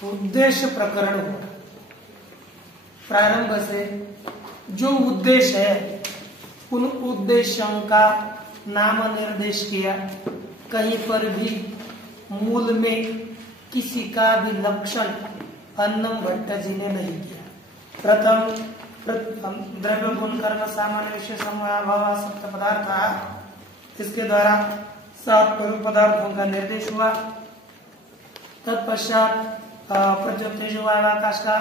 तो उद्देश्य प्रकरण होगा। प्रारंभ से जो उद्देश्य है उन उद्देश्यों का नाम निर्देश किया। कहीं पर भी मूल में किसी का भी लक्षण अन्नम भट्ट जी ने नहीं किया। प्रथम द्रव्य गुण कर्म सामान्य विषय समवाय भाव सप्त पदार्थ, इसके द्वारा 7 पदार्थों का निर्देश हुआ। तत्पश्चात प्रत्युत्तेजो वायवाकाश का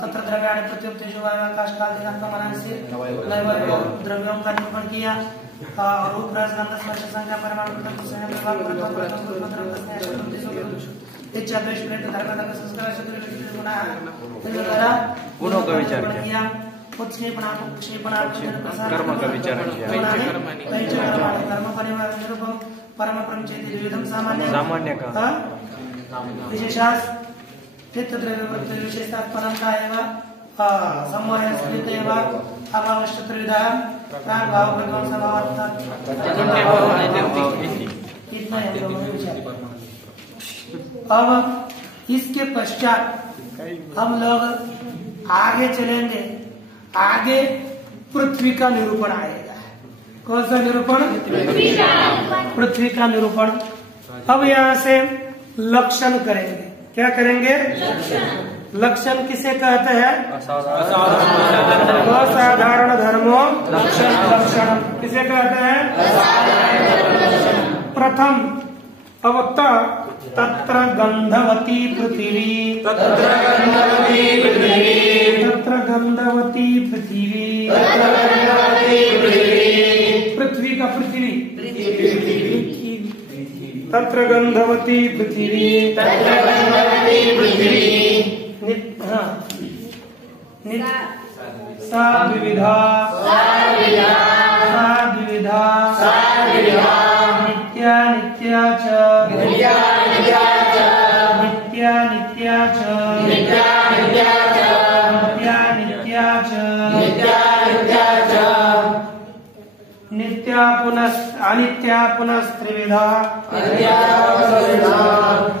तत्र द्रव्याणि प्रत्युत्तेजो वायवाकाश का अधिकरण से द्रव्यों का निरूपण किया। रूप रस गंध स्पर्श संख्या परमाणु गुणों का विचार किया। कर्म का विचार किया। सामान्य का विशेषास विशेषता परंपरा एवं समवाय स्थित एवं अभावश्च त्रिविधा प्राग भाव प्रध्वंस इतना अब इसके पश्चात हम लोग आगे चलेंगे। आगे पृथ्वी का निरूपण आएगा। कौन सा निरूपण? पृथ्वी का निरूपण। अब यहाँ से लक्षण करेंगे। क्या करेंगे? लक्षण किसे कहते हैं? असाधारण धर्मों लक्षण किसे कहते हैं? प्रथम अवक्त तत्र गंधवती पृथ्वी, तत्र गंधवती पृथ्वी, पृथ्वी का पृथ्वी, तत्र गंधवती पृथ्वी, सा विविधा नित्या नित्या च नित्या पुनः अनित्या पुनस्त्रिविधा।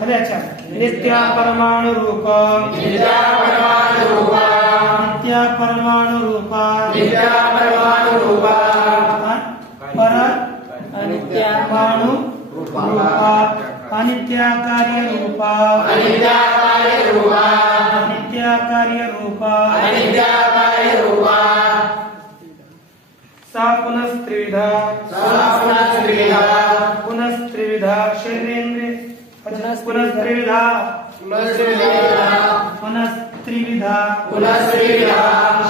अच्छा, नित्या परमाणु रूपा, नित्या परमाणु रूपा, पर अनित्या परमाणु रूपा, अनित्या कार्य रूपा, अनित्या कार्य रूपा, सा पुनस्त्रिविधा, पुनस्त्रिविधा शरीरेन्द्रिय, पुनस्त्रिविधा,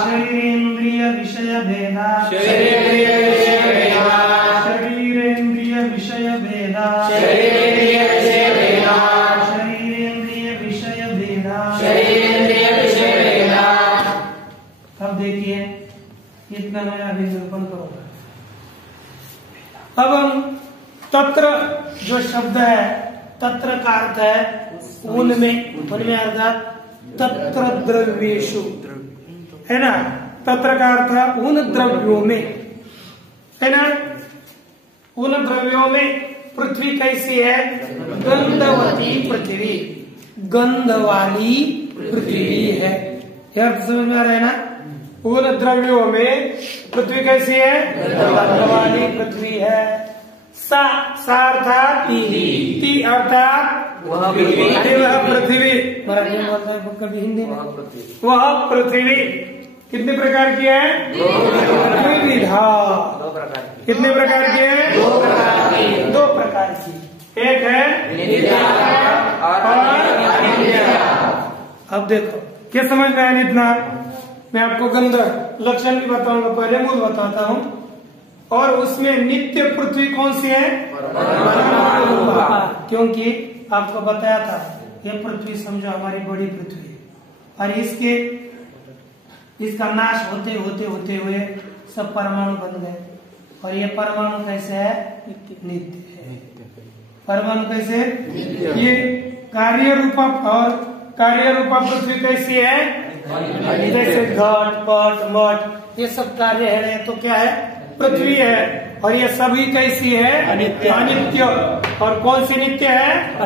शरीरेन्द्रिय विषय भेदा, शरीरेन्द्रिय विषय भेदा, अब देखिए इतना मैं अभी निरूपण करूंगा। अब हम तत्र जो शब्द है, तत्र का अर्थ है उनमें अर्थात तत्र द्रव्येषु, है ना। तत्र का अर्थ है उन द्रव्यों में, है ना। उन द्रव्यों में पृथ्वी कैसी है? गंधवती पृथ्वी, गंध वाली पृथ्वी है। यह समझ में आ रहा है ना। उन द्रव्यों में पृथ्वी कैसी है? गंध वाली पृथ्वी है। सा अर्थात ती अर्थात वह पृथ्वी, मराठी में बोलता है कभी हिंदी में, वह पृथ्वी कितने प्रकार की है? विविधा। कितने प्रकार की है? 2 प्रकार की। एक है अब देखो क्या समझ में आया इतना। मैं आपको गंध लक्षण भी बताऊंगा, पहले मूल बताता हूँ। और उसमें नित्य पृथ्वी कौन सी है? क्योंकि आपको बताया था ये पृथ्वी समझो हमारी बड़ी पृथ्वी है, और इसका नाश होते हुए सब परमाणु बन गए। और ये परमाणु कैसे है? नित्य है। परमाणु कैसे? ये कार्य रूपा, और कार्य रूपा पृथ्वी कैसी है? जैसे घट पट मठ ये सब कार्य है, तो क्या है? पृथ्वी है, और ये सभी कैसी है? अनित्य। और कौन सी नित्य है?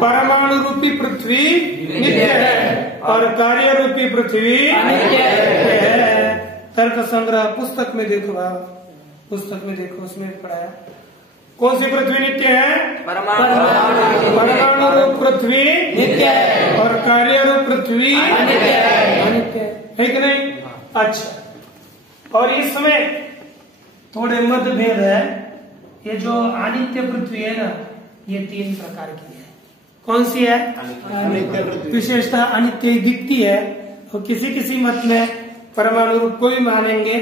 परमाणु रूपी पृथ्वी नित्य है और कार्य रूपी पृथ्वी अनित्य है। तर्क संग्रह पुस्तक में देखो, पुस्तक में देखो, उसमें पढ़ाया। कौन सी पृथ्वी नित्य है? परमाणु रूप पृथ्वी नित्य है और कार्य रूप पृथ्वी अनित्य है कि नहीं? अच्छा, और इसमें थोड़े मतभेद है। ये जो अनित्य पृथ्वी है ना, ये 3 प्रकार की है। कौन सी है? विशेषतः अनित्य दिखती है, और किसी किसी मत में परमाणु रूप को भी मानेंगे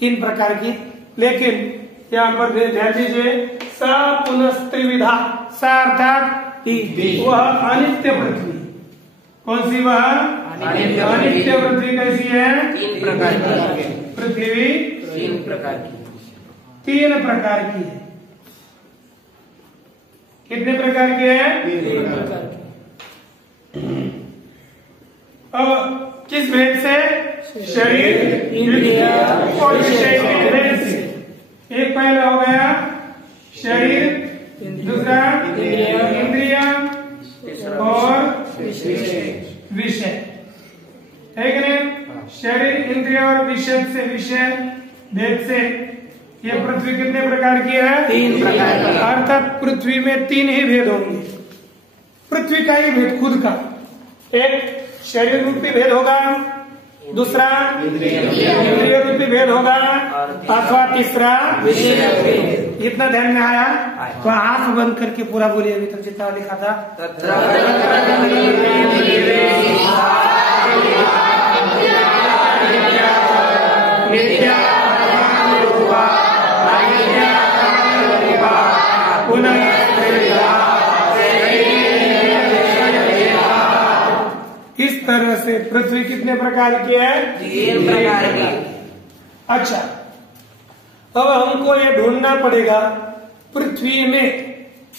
3 प्रकार की। लेकिन यहाँ पर ध्यान दीजिए, सा पुनस्त्रिविधा, सा अर्थात वह अनित्य पृथ्वी। कौन सी? वह अनित्य पृथ्वी कैसी है? 3 प्रकार की पृथ्वी 3 प्रकार की 3 प्रकार की है। कितने प्रकार की है? 3 प्रकार की। अब किस भेद से? शरीर, इंद्रिय और विषय के भेद से। एक पहला हो गया शरीर, दूसरा इंद्रिय और विषय, है कि नहीं? शरीर, इंद्रिय और विषय भेद से ये पृथ्वी कितने प्रकार की है? 3 प्रकार की। अर्थात पृथ्वी में 3 ही भेद होंगे। पृथ्वी का ही भेद खुद का, एक शरीर रूपी भेद होगा, दूसरा इंद्रिय रूपी भेद होगा, अथवा तीसरा विषय। इतना ध्यान में आया? तो आंख बंद करके पूरा बोलिए अभी तक जितना लिखा था। इस तरह से पृथ्वी कितने प्रकार की है? 3 प्रकार की। अच्छा, अब हमको ये ढूंढना पड़ेगा पृथ्वी में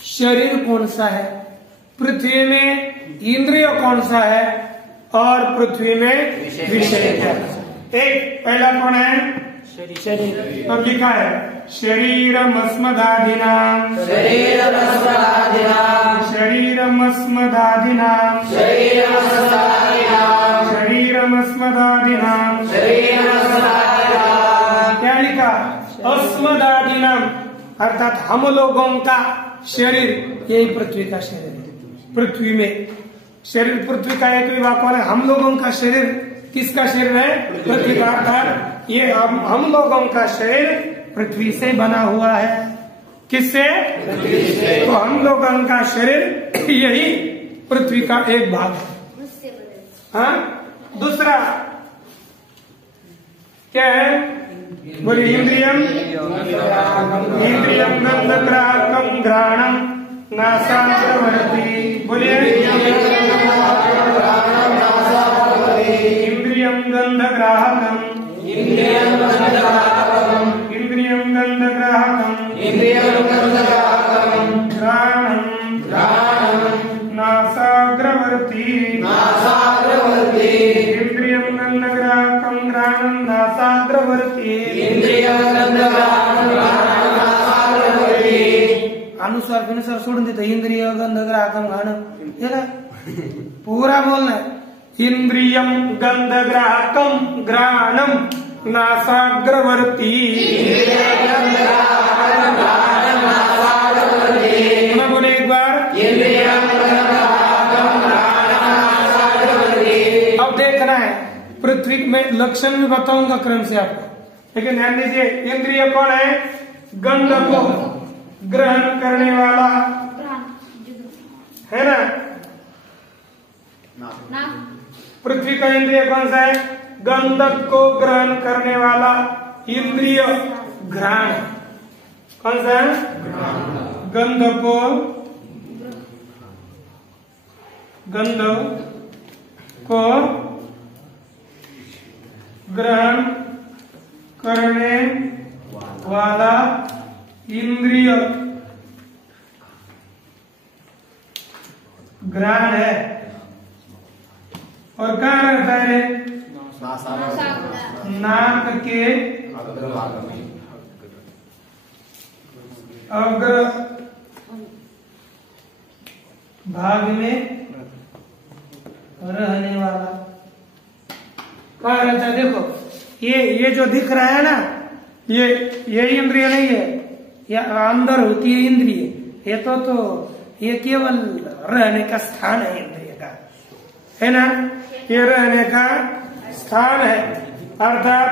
शरीर कौन सा है, पृथ्वी में इंद्रिय कौन सा है और पृथ्वी में विषय क्या है। एक पहला कौन है? शरीर। अब लिखा है शरीरमस्मदादिनाम, शरीरमस्मदादिनाम, शरीरमस्मदादिनाम, शरीरमस्मदादिनाम। क्या लिखा? अस्मदादिनाम, अर्थात हम लोगों का शरीर, यही पृथ्वी का शरीर है। पृथ्वी में शरीर, पृथ्वी का एक विभाग कौन है? हम लोगों का शरीर। किसका शरीर है? पृथ्वी का। अर्थात ये हम लोगों का शरीर पृथ्वी से बना हुआ है। किससे? पृथ्वी से। तो हम लोगों का शरीर यही पृथ्वी का एक भाग है। हाँ, दूसरा क्या है? बोलिए। इंद्रियम, इंद्रियम गंधग्राहकम घ्राणम नासाग्रवर्ती। बोलिए। इंद्रियम गंधग्राहकम, इंद्रियम गंधग्राहकम, घ्राणम नासाग्रवर्ती। इंद्रियम गंधग्राहकम घ्राणम नासाग्रवर्ती। अनुस्वार विनुस्वार सोडून देतो। इंद्रिय गंधग्राहकम घ्राणम, हे का पूरा बोलना है। इंद्रियम गंधग्राहकम घ्राणम नासाग्रवर्ती। पुनः बोले एक बार। अब देखना है पृथ्वी में लक्षण भी बताऊंगा क्रम से आपको, लेकिन ध्यान दीजिए। इंद्रिय कौन है? गंध को ग्रहण करने वाला है ना। पृथ्वी का इंद्रिय कौन सा है? गंधक को ग्रहण करने वाला इंद्रिय घ्राण। कौन सा है? गंध को ग्रहण करने वाला इंद्रिय घ्राण है। और कहाँ रहता है? नाक के अग्र भाग में रहने वाला कहा रहता है। देखो ये जो दिख रहा है ना, ये इंद्रिय नहीं है, ये अंदर होती है इंद्रिय। ये तो ये केवल रहने का स्थान है इंद्रिय का, है ना। ये रहने का स्थान है, अर्थात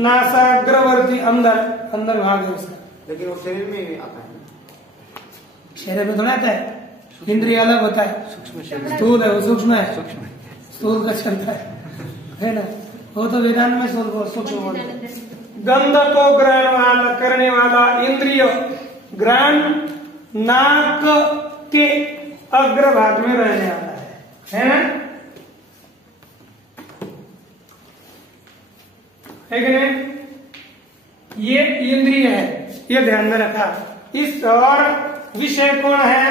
नासाग्रवर्ती अंदर भाग है उसका। लेकिन वो शरीर में आता है, शरीर में थोड़ा आता है, इंद्रिय अलग होता है, स्थूल है वो सूक्ष्म है, स्थूल का चलता है ना। वो तो वेदांत में सूक्ष्म बोलते हैं। गंध को ग्रहण करने वाला इंद्रिय ग्रहण नाक के अग्रभाग में रहने वाला है ना, है कि नहीं। ये इंद्रिय है, ये ध्यान में रखा। इस और विषय कौन है,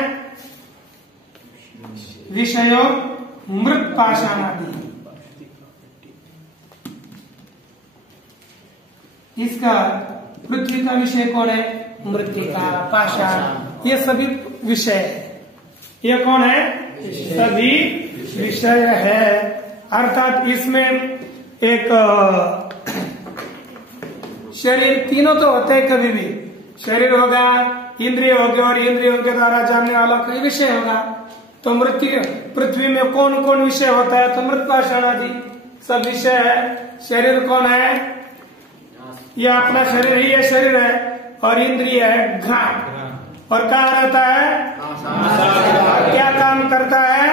विषयो मृत पाषाण आदि। इसका पृथ्वी का विषय कौन है, मृत्तिका पाषाण, ये सभी विषय है। ये कौन है, सभी विषय है। अर्थात इसमें एक शरीर, तीनों तो होते हैं, कभी भी शरीर होगा, इंद्रिय होगा और इंद्रियों के द्वारा जानने वाला कोई विषय होगा। तो पृथ्वी में कौन कौन विषय होता है, तो मृत पाषाण आदि सब विषय है। शरीर कौन है, ये अपना शरीर ही, ये शरीर है, और इंद्रिय है घाट। और कहाँ रहता है, क्या काम करता है,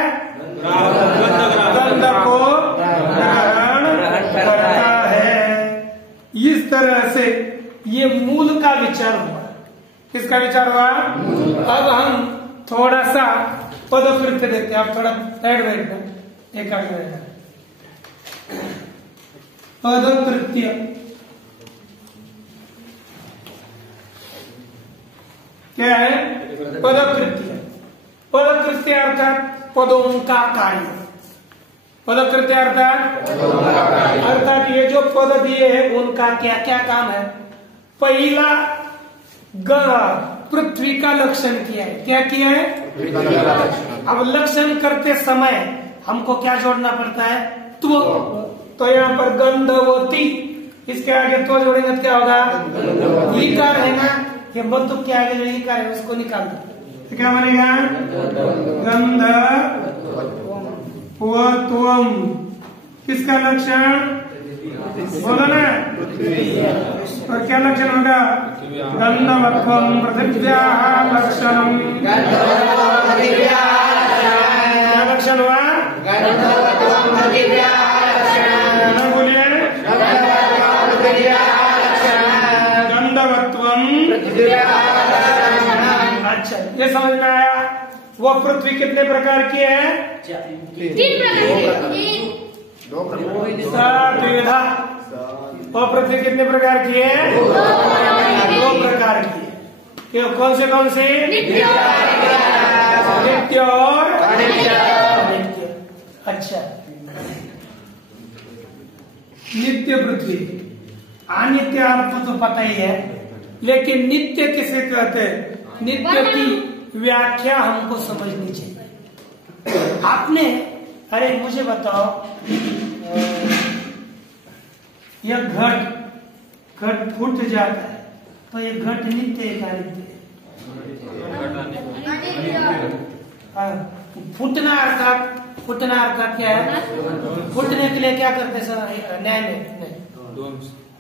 गंध को ग्रहण करता है। इस तरह से ये मूल का विचार हुआ। किसका विचार हुआ। अब हम थोड़ा सा पदकृत्य देखते हैं। आप थोड़ा साइड बैठना, एकाग्र रहना। पदकृत्य क्या है, पदकृत्य। पदकृत्य अर्थात पदों का कार्य। पदकृत्य अर्थात ये जो पद दिए हैं उनका क्या क्या काम है। पहला पृथ्वी का लक्षण किया है। क्या किया है, अब लक्षण करते समय हमको क्या जोड़ना पड़ता है, तो यहाँ पर गंधवती, इसके आगे तो जोड़ेंगे तो क्या होगा, ईकार है ना, ये बंदूक के आगे जो ईकार है उसको निकाल दो तो क्या बनेगा, गंधवत्वम। किसका लक्षण, बोलो ना, और क्या लक्षण होगा, गंधवत्वम पृथिव्याः लक्षणम। क्या लक्षण हुआ, बोलिए, गंधवत्वम। अच्छा, ये समझ में आया। वो पृथ्वी कितने प्रकार की है, 3 प्रकार की। सातवेधा। वो पृथ्वी कितने प्रकार की है, 2 प्रकार की है। कौन से नित्य और अनित्य। अच्छा, नित्य पृथ्वी, अनित्य आपको तो पता ही है, लेकिन नित्य किसे कहते हैं, नित्य की व्याख्या हमको समझनी चाहिए। आपने, अरे मुझे बताओ, यह घट फूट जाता है तो ये घट नित्य है क्या, नित्य है। फूटना अर्थात क्या है, फूटने के लिए क्या करते हैं न्याय में,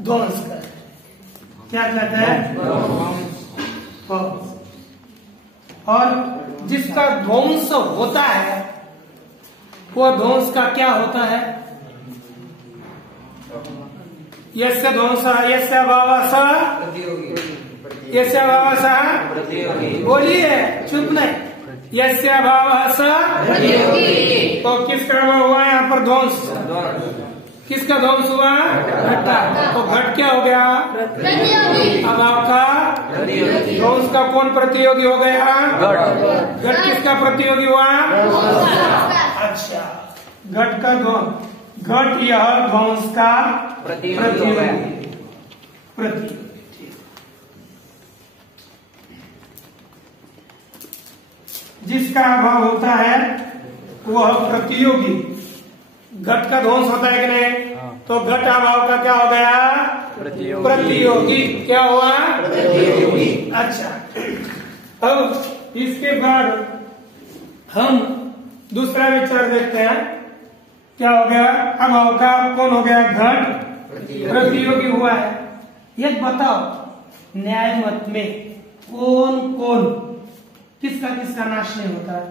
ध्वंस कर, क्या कहते हैं, और जिसका ध्वंस होता है वो ध्वंस का क्या होता है, यस्य ध्वंस यस्य अभावः बोलिए, चुप नहीं, यस्य अभावः तो किसका अभाव हुआ यहाँ पर, ध्वंस। किसका ध्वंस हुआ, घट। तो घट क्या हो गया, अभाव का। ध्वंस का कौन प्रतियोगी हो गया, घट। किसका प्रतियोगी हुआ, अच्छा, घट का घट यह ध्वंस का प्रतियोगी। जिसका अभाव होता है वह प्रतियोगी। घट का ध्वंस होता है कि नहीं? तो घट अभाव का क्या हो गया? प्रतियोगी। क्या हुआ? प्रतियोगी। अच्छा, अब इसके बाद हम दूसरा विचार देखते हैं। क्या हो गया? अभाव का कौन हो गया? घट प्रतियोगी हुआ है। ये बताओ, न्याय मत में कौन कौन किसका किसका नाश नहीं होता है?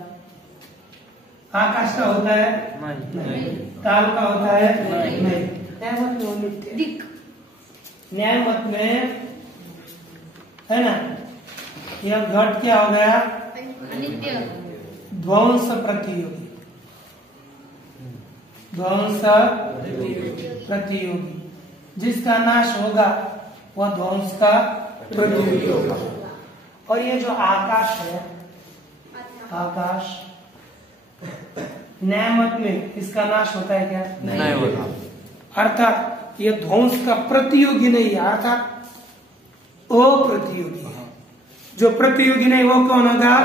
आकाश का होता है? नहीं। काल का होता है? नहीं। न्याय मत में नित्य। न्याय मत में है ना, यह घट क्या हो गया? ध्वंस प्रतियोगी। ध्वंस प्रतियोगी, जिसका नाश होगा वह ध्वंस का प्रतियोगी होगा। और ये जो आकाश है, आकाश न्याय मत में इसका नाश होता है क्या? नहीं होता। अर्थात ये ध्वंस का प्रतियोगी नहीं है, अर्थात अप्रतियोगी है। जो प्रतियोगी नहीं वो कौन होगा?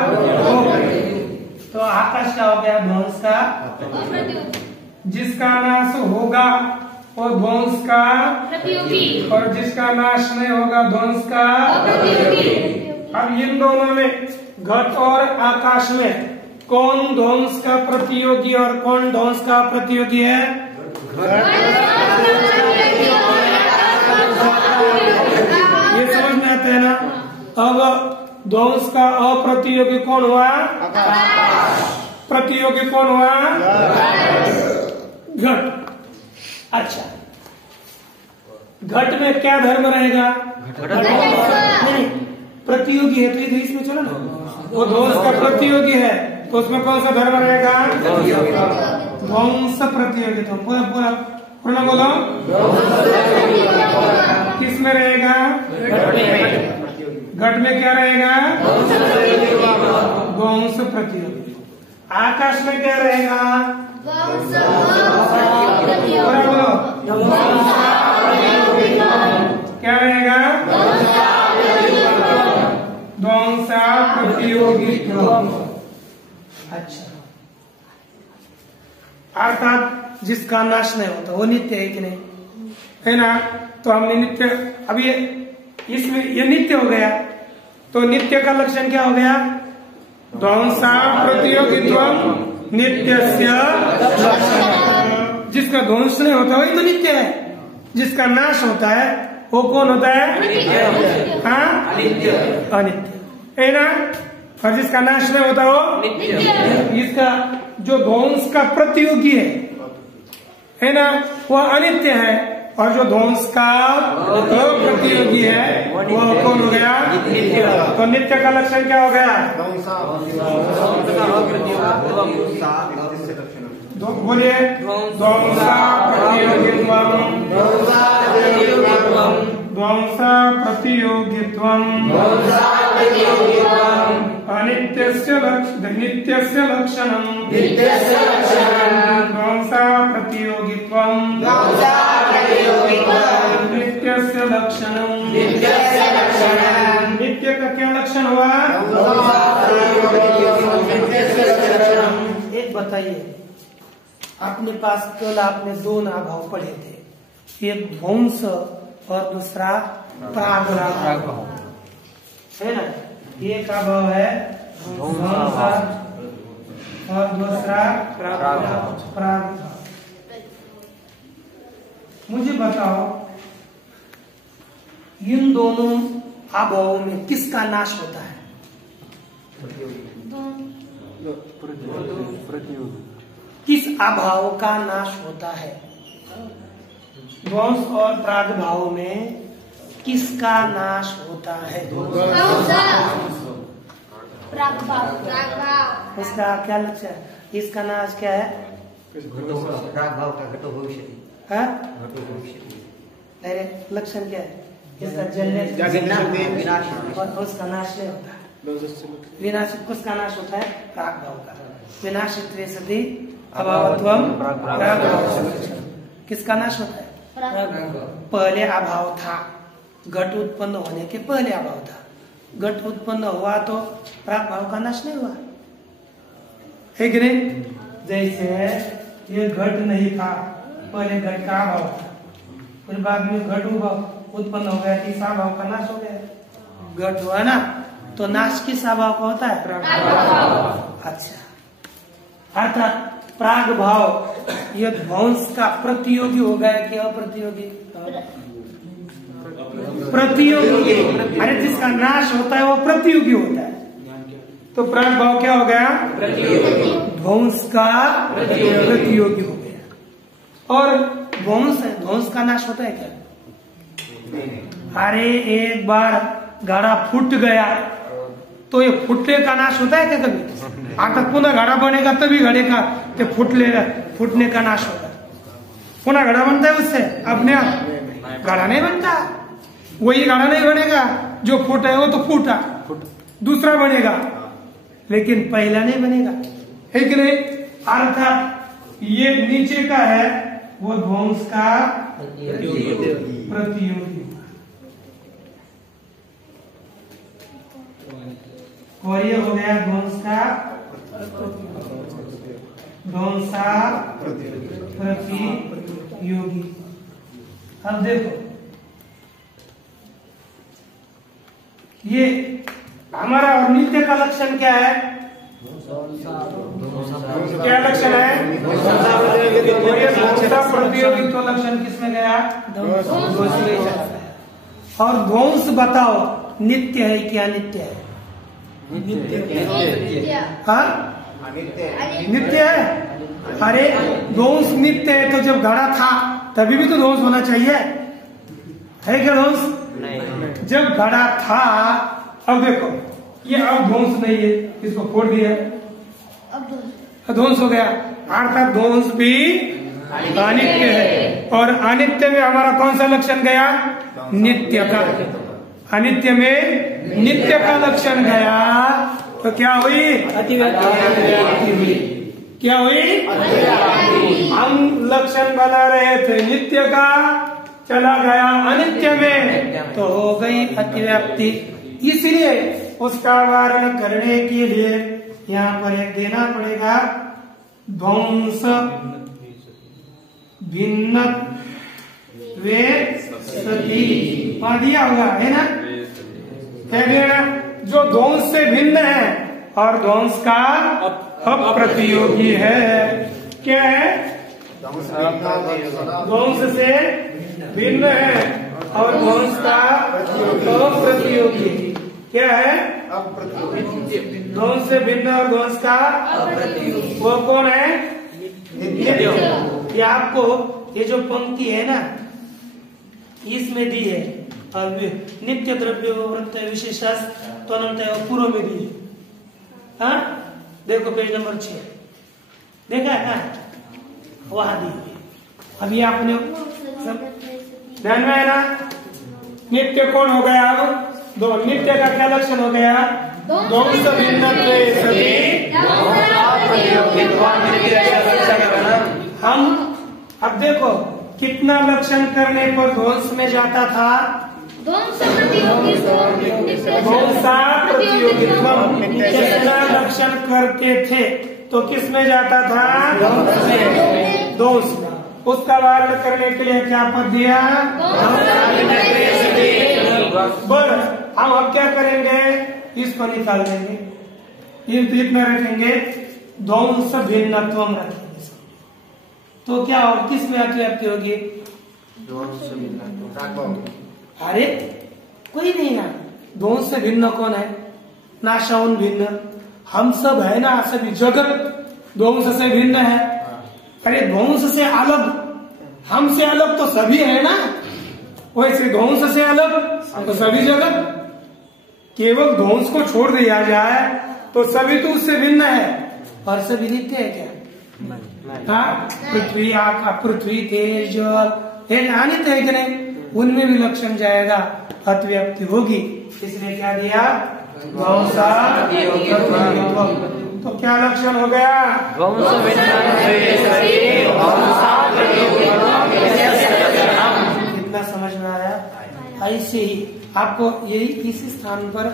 तो आकाश का हो गया ध्वंस का, जिसका नाश होगा वो ध्वंस का प्रतियोगी, और जिसका नाश नहीं होगा ध्वंस का प्रतियोगी। अब इन दोनों में, घट और आकाश में, कौन ध्वंस का प्रतियोगी और कौन ध्वंस का प्रतियोगी है? ये समझ में आता है ना? अब ध्वंस का अप्रतियोगी कौन हुआ? प्रतियोगी कौन हुआ? घट। अच्छा, घट में क्या धर्म रहेगा? नहीं, प्रतियोगी है तो ये इसमें चलो ना, वो ध्वंस का प्रतियोगी है तो उसमें कौन सा धर्म रहेगा? ध्वंस प्रतियोगी। तो पूरा पूरा पूर्ण बोलो, किस में रहेगा? घट में क्या रहेगा? ध्वंस प्रतियोगी। आकाश में क्या रहेगा? पूरा बोलो, क्या रहेगा? ध्वंस प्रतियोगी। अच्छा, अर्थात जिसका नाश नहीं होता वो नित्य है कि नहीं? है ना? तो हमने नित्य, अब ये इसमें ये नित्य हो गया, तो नित्य का लक्षण क्या हो गया? ध्वंसा प्रतियोगित्व नित्यस्य लक्षण। जिसका ध्वंस नहीं होता वही तो नित्य है, जिसका नाश होता है वो कौन होता है? हाँ, अनित्य है ना? और जिसका नाश नहीं होता वो नित्य। इसका जो ध्वंस का प्रतियोगी है ना, वह अनित्य है, और जो ध्वंस का प्रतियोगी है वह कौन हो गया? तो नित्य का लक्षण क्या हो गया? बोलिए, ध्वंसा प्रतियोगित्वम, ध्वंसा प्रतियोगित्वम, अनित्यस्य नित्यस्य लक्षणम, ध्वंसा प्रतियोगित्वम, नित्यस्य लक्षणम। नित्य का क्या लक्षण हुआ? एक बताइए, अपने पास कल आपने दो अभाव पढ़े थे, एक ध्वंस और दूसरा प्रागभाव है ना? एक अभाव है ध्वंस और दूसरा प्रागभाव। मुझे बताओ, इन दोनों अभावों में किसका नाश होता है? किस अभाव का नाश होता है? ध्वंस और प्रागभाव में किसका नाश होता है? इसका क्या लक्ष्य है? इसका नाश क्या है? प्रागभाव का घटो भविष्य। अरे लक्षण क्या है? इसका जन्य विनाश, और उसका नाश नहीं होता है। विनाश किसका नाश होता है? प्रागभाव का। विनाशित्वे सति अभावत्वम प्रागभाव। किसका नाश होता है? पहले अभाव था, घट उत्पन्न होने के पहले अभाव था। घट उत्पन्न हुआ तो प्रागभाव का नाश नहीं हुआ, है कि नहीं? जैसे ये घट नहीं था, पहले घट का भाव था, फिर बाद में घट उत्पन्न हो गया, तीसरा भाव का नाश हो गया। घट हुआ ना, तो नाश किस भाव का होता है? अच्छा, अर्थात प्राग भाव यह ध्वंस का प्रतियोगी हो गया कि अप्रतियोगी? प्रतियोगी। अरे जिसका नाश होता है वो प्रतियोगी होता है, तो प्राग भाव क्या हो गया? ध्वंस का प्रतियोगी हो गया। और ध्वंस का नाश होता है क्या? अरे एक बार घड़ा फूट गया तो ये फूटने का नाश होता है क्या कभी? अगर पुनः घड़ा बनेगा तभी घड़े का फूटने का नाश होगा। पुनः घड़ा बनता है उससे अपने आप? घड़ा नहीं बनता। वही घड़ा नहीं बनेगा, जो फूटा है वो तो फूटा, दूसरा बनेगा, लेकिन पहला नहीं बनेगा, है कि नहीं? अर्थात ये नीचे का है वो ध्वंस का प्रतियोगी, और ये हो गया ध्वंस का प्रतियोगी। अब देखो ये हमारा और नित्य का लक्षण क्या है? क्या लक्षण है? प्रतियोगी तो लक्षण किसमें गया? और ध्वंस बताओ नित्य है कि अनित्य है? हाँ, नित्य है। अरे ध्वंस नित्य है तो जब घड़ा था तभी भी तो ध्वंस होना चाहिए, है क्या ध्वंस? जब घड़ा था, अब देखो ये अब ध्वंस नहीं है, इसको फोड़ दिया, ध्वंस हो गया। अर्थात ध्वंस भी अनित्य है, और अनित्य में हमारा कौन सा लक्षण गया? नित्य का। अनित्य में नित्य का लक्षण गया तो क्या हुई? अतिव्याप्ति हुई। क्या हुई? हम लक्षण बना रहे थे नित्य का, चला गया अनित्य में तो हो गई अतिव्याप्ति। इसलिए उसका वारण करने के लिए यहाँ पर एक देना पड़ेगा, ध्वंस भिन्न वे सती दिया होगा, है ना? कह दिया जो ध्वंस से भिन्न है और ध्वंस का अप्रतियोगी है। क्या है? ध्वंस से भिन्न है और ध्वंस का अप्रतियोगी। क्या है? ध्वंस से भिन्न और ध्वंस का अप्रतियोगी। वो कौन है? ये आपको ये जो पंक्ति है ना इसमें दी है, और नित्य द्रव्य वृत्त विशेषास तो अनंत पूर्व में दी है। हाँ देखो पेज नंबर 6 देखा है, वहां दी है। अभी आपने ध्यान में है ना? नित्य कौन हो गया? अब दो नित्य का क्या लक्षण हो गया? ध्वंस भिन्न हम अब देखो कितना लक्षण करने पर ध्वंस में जाता था? कितना लक्षण करते थे तो किस में जाता था? ध्वंस में। उसका वारण करने के लिए क्या पद दिया? बस हम अब क्या करेंगे? इसको निकाल देंगे, इतना रखेंगे, ध्वंस भिन्नत्व रखेंगे। तो क्या हो, किस में अतिव्याप्ति होगी? अरे कोई नहीं ना, ध्वंस से भिन्न कौन है? नाशौन भिन्न, हम सब है ना, सभी जगत ध्वंस से भिन्न है। अरे ध्वंस से अलग, हमसे अलग तो सभी है ना, वैसे ध्वंस से अलग तो सभी जगत। केवल ध्वंस को छोड़ दिया जाए तो सभी तो उससे भिन्न है, और सभी नित्य है क्या? हाँ, पृथ्वी आकाश, पृथ्वी तेज जल अनित्य है कि नहीं? उनमें भी लक्षण जाएगा, अतिव्याप्ति होगी। इसलिए क्या दिया? तो क्या लक्षण हो गया? कितना समझ में आया? ऐसे ही आपको यही इसी स्थान पर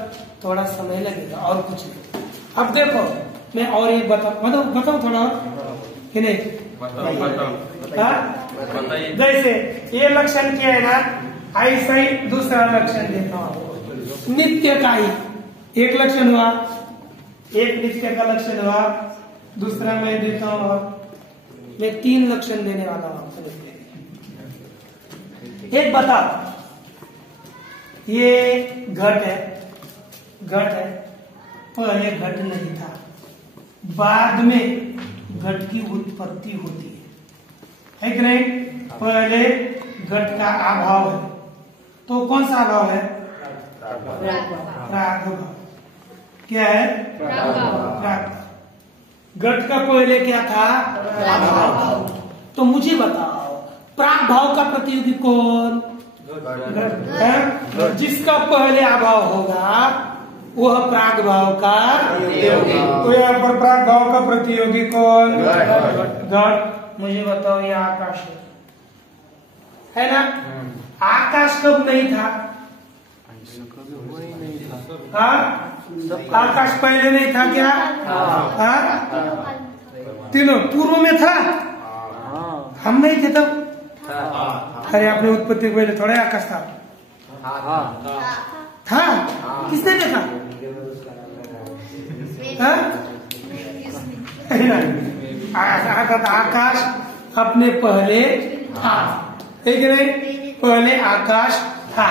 थोड़ा समय लगेगा और कुछ नहीं। अब देखो मैं और एक बताऊं थोड़ा और कि नहीं? जैसे ये लक्षण क्या है ना, ऐसा ही दूसरा लक्षण देता हूं। नित्य का ही एक लक्षण हुआ, एक नित्य का लक्षण हुआ, दूसरा मैं देता हूं। मैं 3 लक्षण देने वाला हूं आपको। एक बता, ये घट है, पहले घट नहीं था, बाद में घट की उत्पत्ति होती है कि नहीं? पहले घट का अभाव है, तो कौन सा अभाव है? प्राग भाव। क्या है? प्राग। घट का पहले क्या था? अभाव। तो मुझे बताओ, प्राग भाव का प्रतियोगी कौन? घट है। जिसका पहले अभाव होगा वह प्राग भाव का प्रतियोगी। तो यहाँ पर प्राग भाव का प्रतियोगी कौन? घट। मुझे बताओ, ये आकाश है ना? आकाश कब नहीं था? हाँ, आकाश पहले नहीं था क्या? हाँ, तीनों पूर्व में था, हम नहीं थे तब। अरे अपनी उत्पत्ति के पहले थोड़ा आकाश था? था? किसने देखा? आकाश अपने पहले था, ठीक है? पहले आकाश था।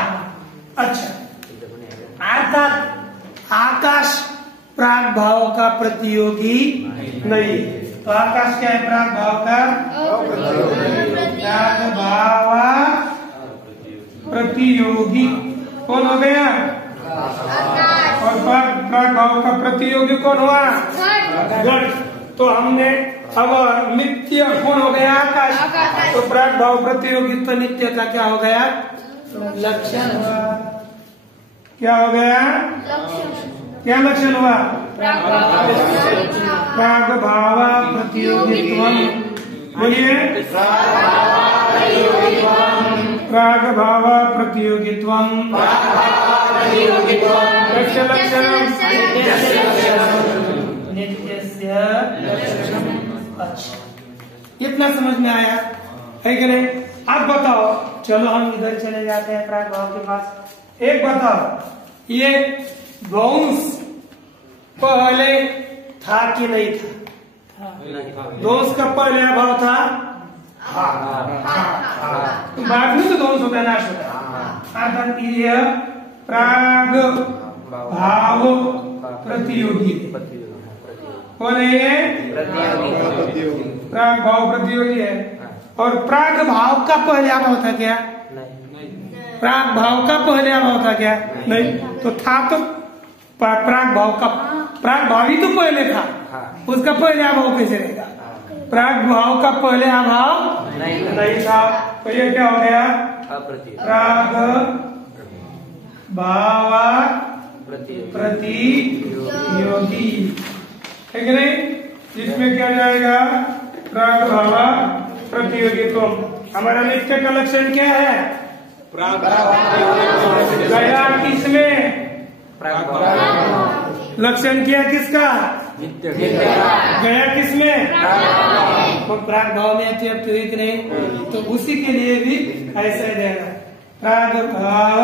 अच्छा, अर्थात आकाश प्राग भाव का प्रतियोगी नहीं। तो आकाश क्या है? प्राग भाव का प्राग भाव प्रतियोगी कौन हो गया? और प्राग भाव का प्रतियोगी कौन हुआ? घट। तो हमने अब नित्य कौन हो गया? आकाश। तो प्राग भाव प्रतियोगी तो नित्य का क्या हो गया? लक्षण हुआ। क्या हो गया? क्या लक्षण हुआ? प्राग भाव प्रतियोगित्व। बोलिए, प्राग भाव प्रतियोगित्व। अच्छा, इतना समझ में आया है कि नहीं? अब बताओ, चलो हम इधर चले जाते हैं प्राग भाव के पास। एक बताओ, ये ध्वंस पहले था कि नहीं था? ध्वंस का पहले अभाव था? हाँ। बाद में तो ध्वंस होता है, नाश होता है। अर्थात ये प्राग भाव प्रतियोगी कौन है? ये प्राग भाव प्रतियोगी है। और प्राग भाव का पहले अभाव था क्या? प्राग भाव का पहले अभाव था क्या? नहीं। तो था तो प्राग भाव ही तो पहले था, उसका पहले अभाव कैसे रहेगा? प्राग भाव का पहले अभाव नहीं था, तो ये क्या हो गया? प्राग भाव प्रतियोगी, है कि नहीं? जिसमें क्या जाएगा? प्राग भाव प्रतियोगित्व। हमारा नित्य का लक्षण क्या है? गया किसमें? लक्षण किया किसका? गया किसमें? तो प्राग भाव में ठीक नहीं, तो उसी के लिए भी ऐसा ही देगा। प्राग भाव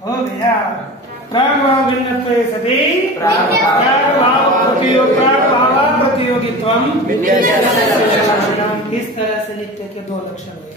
हो गया। प्राग भाव भिन्नत्वे सति प्राग भाव प्रतियोगित्वम। इस तरह से नित्य के 2 लक्षण हुए।